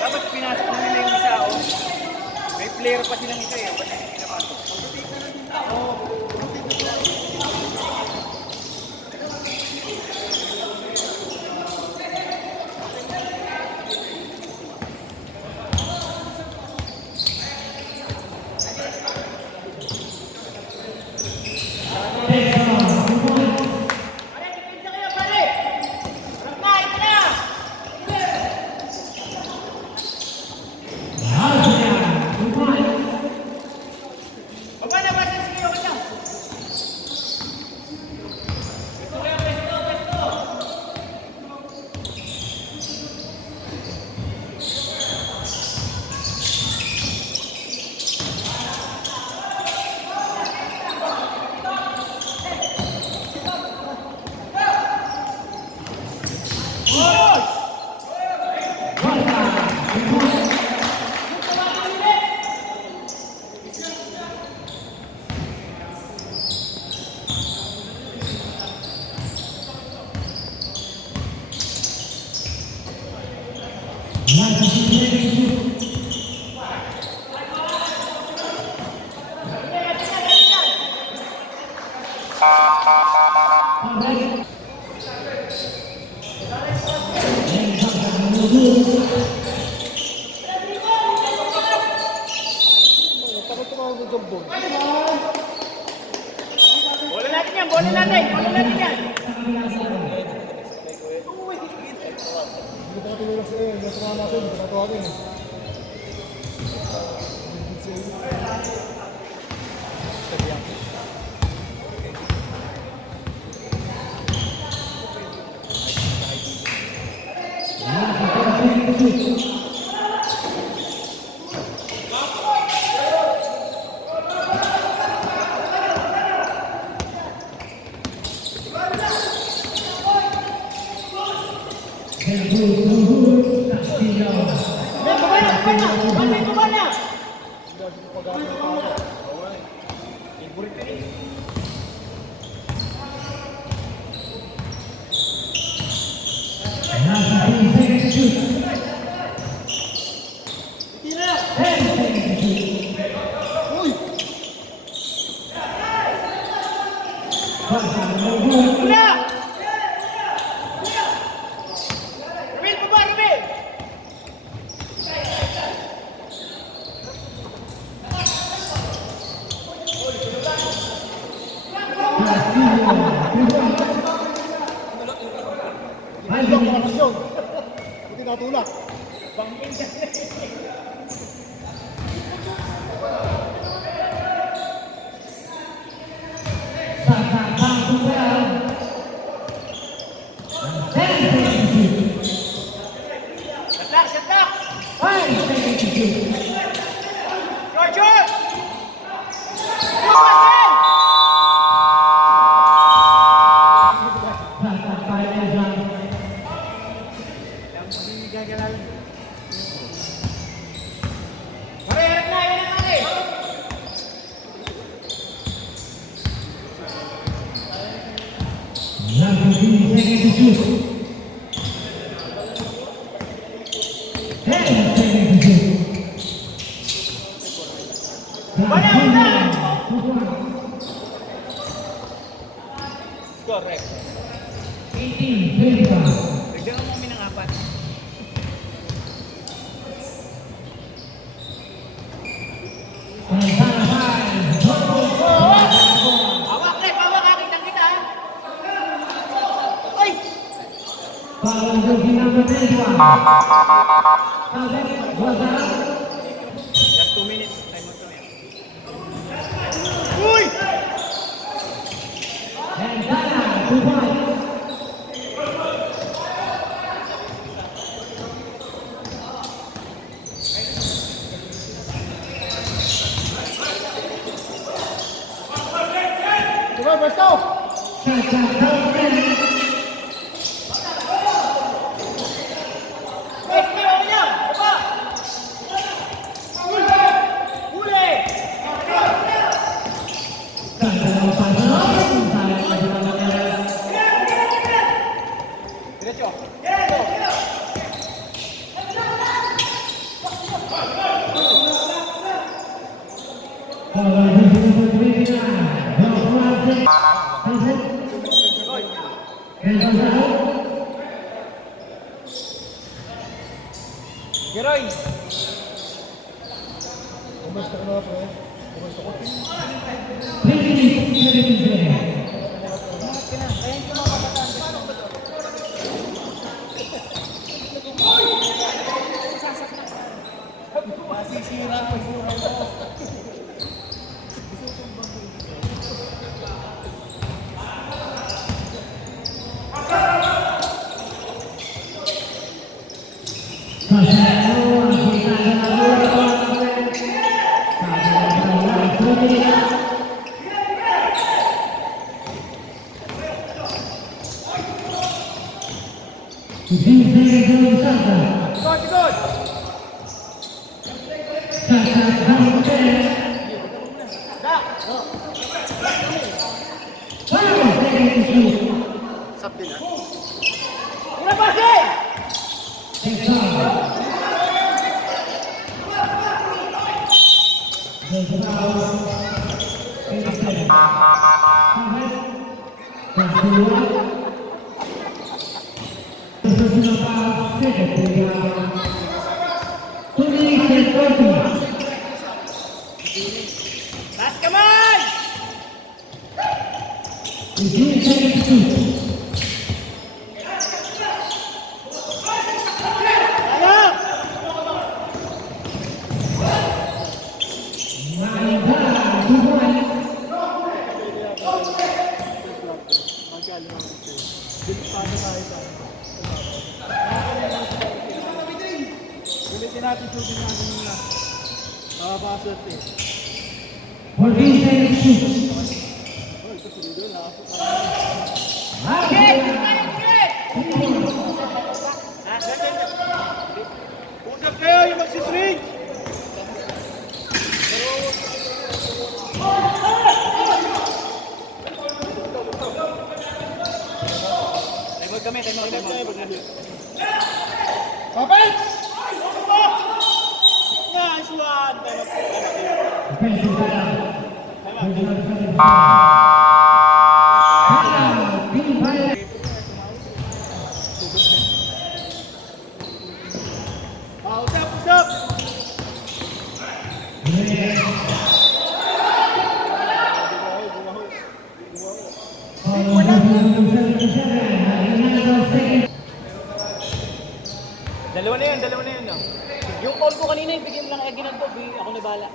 Dapat pinasok na nila yung isa, oh. May player pa silang isa, eh. Ba't hindi pinapasok? Bola natin yan. Hindi pa katulog sa iyo, hindi pa natin, hindi pa natin. Hindi natulak. Correct. 18-25. Bigyan mo kami ng 4. Hawak, Rep. Hawak. Kitang kita, ha? Ay! Para jogi number 21. Just 2 minutes. Time out na yan. Uy! And Dana, 2 points. Let's go! Geroy! Basta ko na pre. Basta ko. Masisira ko yung buhay mo. Good, good! Sap din ah. Una passing! Taas kamay! Ayan! Ulitin natin shooting natin muna. Nakabasot eh. Usap kayo yung magsiswing! Time kami, time out. Kapit! Nice one! Usap! Dalawa na yun, no? Yung call ko kanina, bigyan mo lang Eginan ko, ako na bala.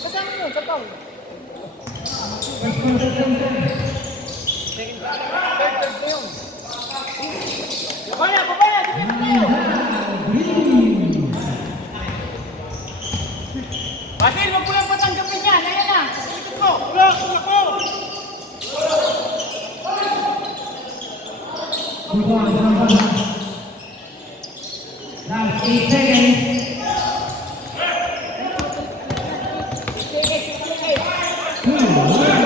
Kasama yun, sa foul. Babaya, defense tayo! Basil, wag mo lang patanggapin yan, Last 8 seconds. Two.